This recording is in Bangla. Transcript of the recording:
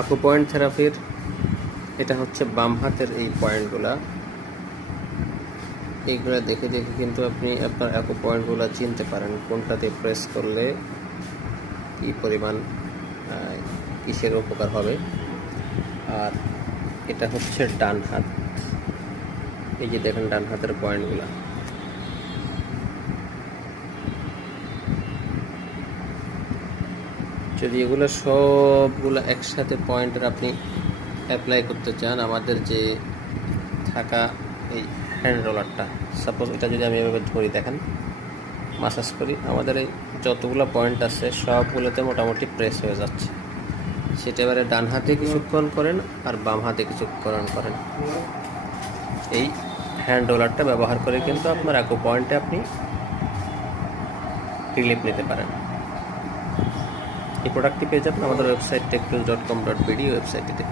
আকু পয়েন্ট থেরাপির এটা হচ্ছে বাম হাতের এই পয়েন্টগুলা। এইগুলো দেখে দেখে কিন্তু আপনি আপনার অ্যাকো পয়েন্টগুলো চিনতে পারেন কোনটাতে প্রেস করলে কি পরিমাণ কিসের উপকার হবে। আর এটা হচ্ছে ডান হাত। এই যে দেখেন ডান হাতের পয়েন্টগুলো। যদি এগুলো সবগুলো একসাথে পয়েন্টের আপনি অ্যাপ্লাই করতে চান, আমাদের যে থাকা এই হ্যান্ড রোলারটা সাপোজ এটা যদি আমি এভাবে ধরি, দেখেন মাসাজ করি, আমাদের এই যতগুলো পয়েন্ট আছে, সবগুলোতে মোটামুটি প্রেস হয়ে যাচ্ছে। সেটা এবারে ডান হাতে কিছুক্ষণ করেন আর বাম হাতে কিছুক্ষণ করেন। এই হ্যান্ড রোলারটা ব্যবহার করে কিন্তু আপনার একো পয়েন্টে আপনি রিলিফ নিতে পারেন। এই প্রোডাক্টটি পেয়ে যাবেন আমাদের website Techtool dot com dot BD ওয়েবসাইটটিতে